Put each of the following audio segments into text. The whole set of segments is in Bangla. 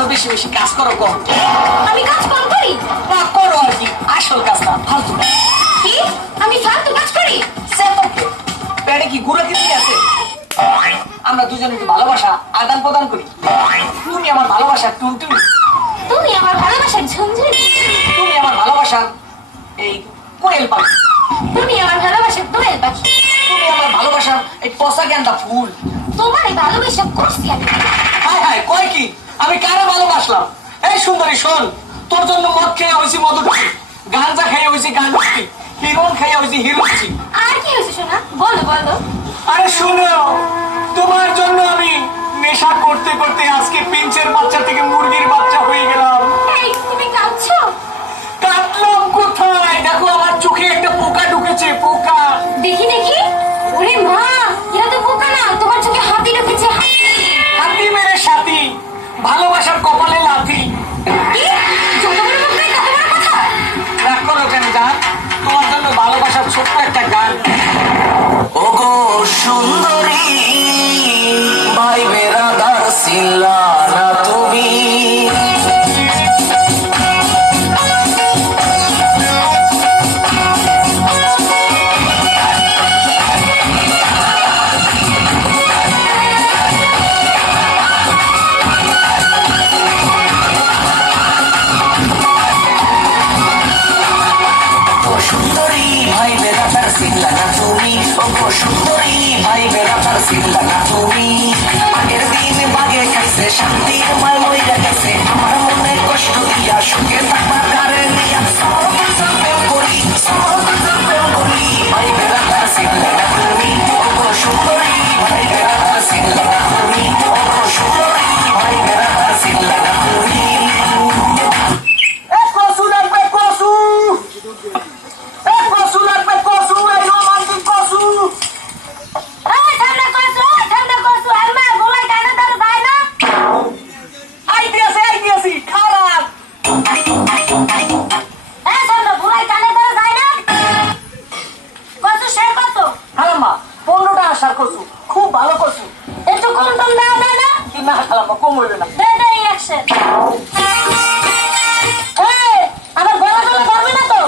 জন্য বেশি বেশি কাজ করো কম। আমি কাজ কম করি? না করো আর কি, আসল কাজটা ফালতু কাজ। কি আমি ফালতু কাজ করি? পেটে কি গুঁড়ো কি আছে? আমরা দুজনে কি ভালোবাসা আদান প্রদান করি? তুমি আমার ভালোবাসা টুনটুনি, তুমি আমার ভালোবাসার ঝুনঝুনি, তুমি আমার ভালোবাসা এই কোয়েল পাখি, তুমি আমার ভালোবাসার দোয়েল পাখি, তুমি আমার ভালোবাসা এই পচা গেন্দা ফুল। তোমার এই ভালোবাসা করছি আমি। হায় হায় কয় কি, আমি কারে ভালোবাসলাম? এই সুন্দরী শোন, তোর জন্য মদ খেয়ে হয়েছি মধুটি, গাঞ্জা খেয়ে হয়েছি গাঞ্জুটি, হিরোন খেয়ে হয়েছি হিরোটি। আর কি হয়েছে শোনা? বলো বলো। আরে শুনো, তোমার জন্য আমি নেশা করতে করতে আজকে পিঞ্চের বাচ্চা থেকে মুরগির বাচ্চা হয়ে গেলাম। এই তুমি কাঁদছো? কাটলাম কোথায়? দেখো আমার চোখে একটা পোকা ঢুকেছে, পোকা। দেখি দেখি। ওরে মা, এটা তো বোকা না, তোমার চোখে হাতি ঢুকেছে। হাতি মেরে সাথী, ভালোবাসার কপালে লাথি। কি? যত বড় বোকাই তত বড় কথা। রাগ করো কেন গান? তোমার জন্য ভালোবাসার ছোট্ট একটা গান। ওগো সুন্দরী ভাই বেরাদার ছিলা না তুমি, সুন্দরী ভাই বেরাদার ছিলা না তুমি, ওগো সুন্দরী ভাই বেরাদার ছিলা না তুমি। আগের দিন বাগে খাইছে শান্তির মায় মইরা গেছে, আমার মনে কষ্ট দিয়া সুখে থাকবার কারে নিয়া প্রেম করি, প্রেম করি। ভাই বেরাদার ছিলা না তুমি, ওগো সুন্দরী ভাই বেরাদার ছিলা না তুমি, ওগো সুন্দরী ভাই বেরাদার ছিলা না তুমি। কসু লাগবে কসু, কসু লাগবে কসু, এই রোমান্টিক কসু। এই ঠান্ডা করছো, ঠান্ডা করছো। আম্মা বলাই কানে ধরে যায় না। আইডিয়াছি খারাপ। এই ঠান্ডা বলাই কানে ধরে যায় না। কত শেয়ার কত? খালাম্মা 15টা আসার কসু, খুব ভালো কসু। একটু কম টম দাও না না। না খালাম্মা কম হইবে না। দে দে অ্যাকশন। এই আমার গলা গলা ধরবে না তো?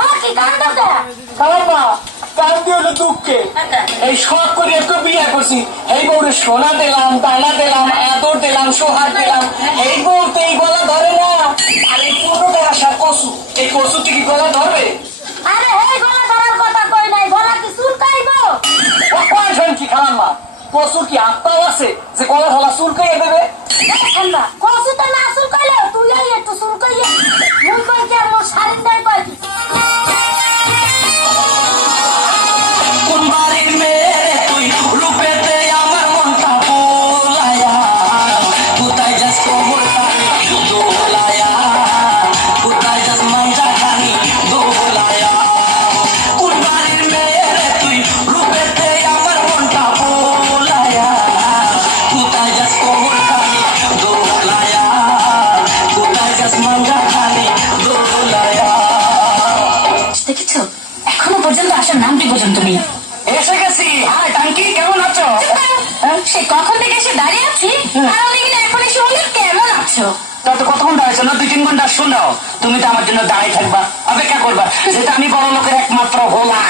ও কি গান দাও দে। খালাম্মা কান্দি হলো দুঃখে, এই শখ করে একটু বিয়ে করছি, এই বউরে সোনা দিলাম, দানা দিলাম, আদর দিলাম, সোহাগ দিলাম, এই বউ তো এই গলা ধরে না। আর এই 15টা আসার কসু, এই কসু কি গলা ধরবে? আরে এই গলা ধরার কথা কই নাই, গলা কি চুলকাইবো? কয়জন কি খালাম্মা, কসুর কি আত্মাও আছে যে গলা ধলা চুলকাইয়ে দেবে? ঠান্ডা কসুটা না চুলকাইলে তুই এই একটু চুলকাইয়ে মুই কই কি আর মোর শাড়ির দায় কই কি? কোন বাড়ির মেয়ে তুই রূপেতে আমার মনটা বোলায়া, কোথায় যাস কোমর খানি দোলায়া, কোথায় যাস মাঞ্জা খানি দোলায়া। কোন বাড়ির মেয়ে তুই রূপেতে আমার মনটা বোলায়া, কোথায় যাস কোমর খানি দোলায়া, কোথায় যাস মাঞ্জা খানি দোলায়া। দেখেছো এখনো পর্যন্ত আসার নামটি পর্যন্ত নেই। এসে গেছি। হাই টাঙ্কি, কেমন আছো? সে কখন থেকে এসে দাঁড়িয়ে আছি আর আমি কিনা এখন এসে বলি কেমন আছো? তত কত ঘন্টা হয়েছে না? 2-3 ঘন্টা। শোনো, তুমি তো আমার জন্য দাঁড়িয়ে থাকবা, অপেক্ষা করবা, যেটা আমি বড় লোকের একমাত্র হোলা।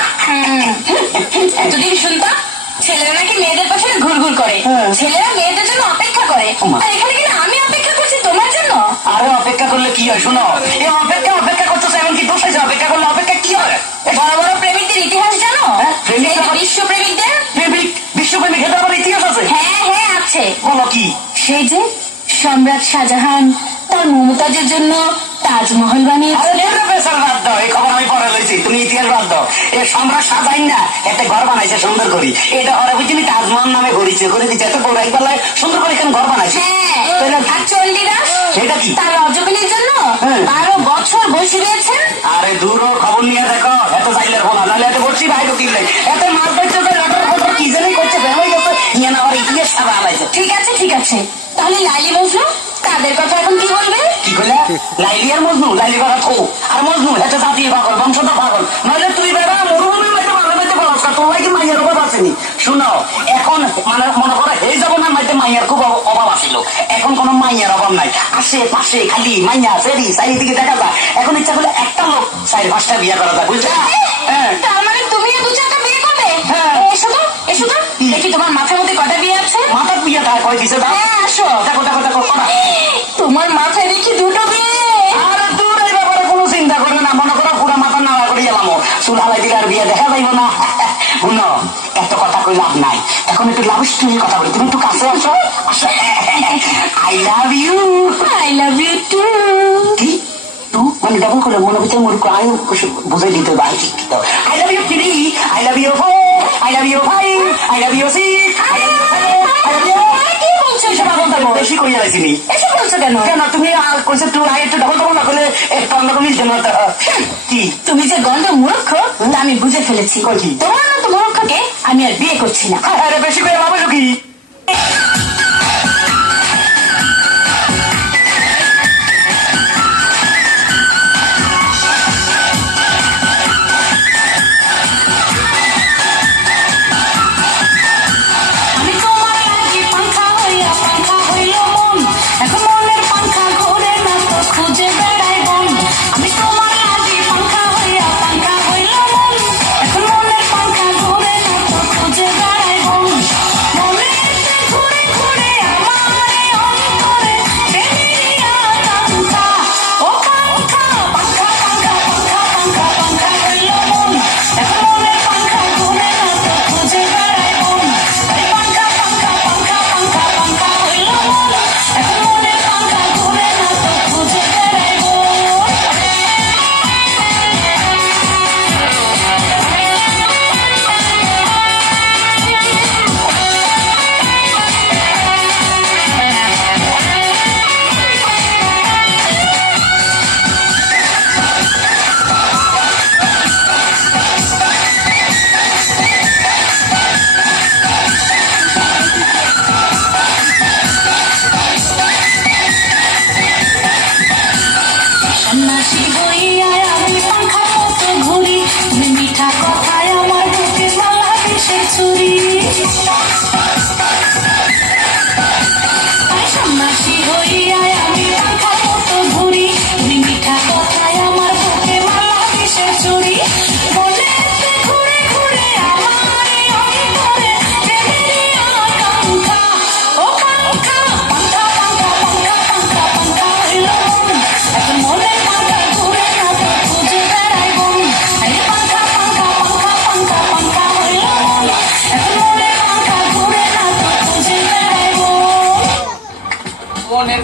এতদিন শুনতাম ছেলেরা নাকি মেয়েদের পাশে ঘুরঘুর করে, ছেলেরা মেয়েদের জন্য অপেক্ষা করে, আর এখানে কিনা আমি অপেক্ষা করছি তোমার জন্য। আরে অপেক্ষা করলে কি হয়? শোনো, এই অপেক্ষা করতেছে, এমন কি দোষ হয়েছে? অপেক্ষা করলে অপেক্ষা কি হয়? বড় বড় প্রেমিকদের ইতিহাস জানো? প্রেমিক? বিশ্ব প্রেমিকদের। বিশ্বপ্রেমিক, এটা আবার ইতিহাস আছে? হ্যাঁ হ্যাঁ আছে। বলো কি? সেই যে সম্রাট শাহজাহান তার মমতাজের জন্য তাজমহল বানিয়েছিলেন। বাদ দাও, এই খবর আমি পরে লইছি, তুমি ইতিহাস বাদ দাও। এ সম্রাট শাহজাহান না একটা ঘর বানাইছে সুন্দর করি, এটা ওরা বুঝিনি তাজমহল নামে ঘুরিছে, করে দিচ্ছে এত বড় একবেলায় সুন্দর করে এখানে ঘর বানাইছে। হ্যাঁ, আর চণ্ডীদাস সেটা কি? তার রজকিনীর জন্য 12 বছর বসে রয়েছেন। আরে দূর খবর নিয়ে দেখো, এত চাইলের বলা নাহলে এত বলছি বাইরে কিনলে এত মাছ ধরছে যে লটর ফটর কি জানি করছে, বেরোই গেছে নিয়ে না আমার ইতিহাস সারা আলাইছে। ঠিক আছে ঠিক আছে, তাহলে লাইলি মজনু তাদের কথা এখন কি বলবে? কি বলে? লাইলি আর মজনু? লাইলি কথা থো, আর মজনু এটা জাতীয় পাগল, বংশধর পাগল, নইলে তুই বেড়া মরুভূমির মধ্যে ভালো মধ্যে বলস, তোর লাগে মাইয়ার অভাব আসেনি। শুনো এখন মানে মনে করো এই যাবো না মাইতে মাইয়ার খুব অভাব আসিল, এখন কোনো মাইয়ার অভাব নাই, আশেপাশে খালি মাইয়া সেরি চারিদিকে দেখা যায়। এখন ইচ্ছা করলে একটা লোক 4-5টা বিয়ে করা যায়, বুঝলে? হ্যাঁ তার মানে তুমিও 2-4টা বিয়ে করবে? হ্যাঁ। এসো তো, এসো তো, দেখি তোমার মাথার মধ্যে কটা বিয়ে আছে। মাথা বিয়ে তার কয় দিছে দাও। হ্যাঁ, আসো। দেখো দেখো দেখো কটা। তোমার মাথায় দেখি 2টো বিয়ে। আরে দূর, এই ব্যাপারে কোনো চিন্তা করবে না, মনে করো পুরা মাথা নাড়া করে গেলাম, চুল হালাই দিলে আর বিয়ে দেখা যাইব না। শুনো একটা কথা কই লাভ নাই, এখন একটু লাভ স্টোরির কথা বলি, তুমি একটু কাছে আসো। আসো, I love you. I love you too. কি টু মানে ডাবল করে মনে হচ্ছে মোর আই বুঝাই দিতে ভাই ঠিক তো। I love you three, I love you four, I love you five, I love you six, I love you seven, I love you. কি বলছো এসব আবল তাবল? বেশি কইয়া লাইছিনি এসব বলছো কেন? কেন? তুমি আর কইছে টু, আই একটু ডাবল ডাবল না করলে একটু অন্যরকম মিলছে না তো। কি তুমি যে গন্ধ মূর্খ তা আমি বুঝে ফেলেছি। কই কি? তোমার মতো মূর্খকে আমি আর বিয়ে করছি না। আরে বেশি করে লাভ হইলো কি? আমি তোমার লাগি পাংখা হইয়া পাংখা হইল মন, এখন মনের পাংখা ঘোরে না তো খুঁজে বেড়াই বন। আমি তোমার লাগি পাংখা হইয়া পাংখা হইল মন, এখন মনের পাংখা ঘোরে না তো খুঁজে বেড়াই বন। মনেতে ঘুরে ঘুরে আমার অন্তরে প্রেমেরই আকাঙ্ক্ষা। ও পাংখা পাংখা পাংখা পাংখা পাংখা পাংখা হইল মন, এখন মনের পাংখা ঘোরে না তো খুঁজে বেড়াই বন। আরে পাংখা পাংখা পাংখা পাংখা পাংখা হইল মন, এখন মনের পাংখা ঘোরে না তো খুঁজে বেড়াই বন। সন্ন্যাসী হইয়া আমি পাংখার মতো ঘুরি, তুমি মিঠা কথায় আমার বুকে মালা বিষের ছুরি। সন্ন্যাসী হইয়া আমি পাংখার মতো ঘুরি, তুমি মিঠা কথায় আমার বুকে মালা বিষের ছুরি। মনেতে ঘুরে ঘুরে আমার অন্তরে প্রেমেরই আকাঙ্ক্ষা। ও পাংখা পাংখা পাংখা পাংখা পাংখা পাংখা হইল মন, এখন মনের পাংখা ঘুরে না তো খুঁজে বেড়াই বন। আরে পাংখা পাংখা পাংখা পাংখা পাংখা হইল মন, এখন মনের পাংখা ঘুরে না তো খুঁজে বেড়াই বন। মনের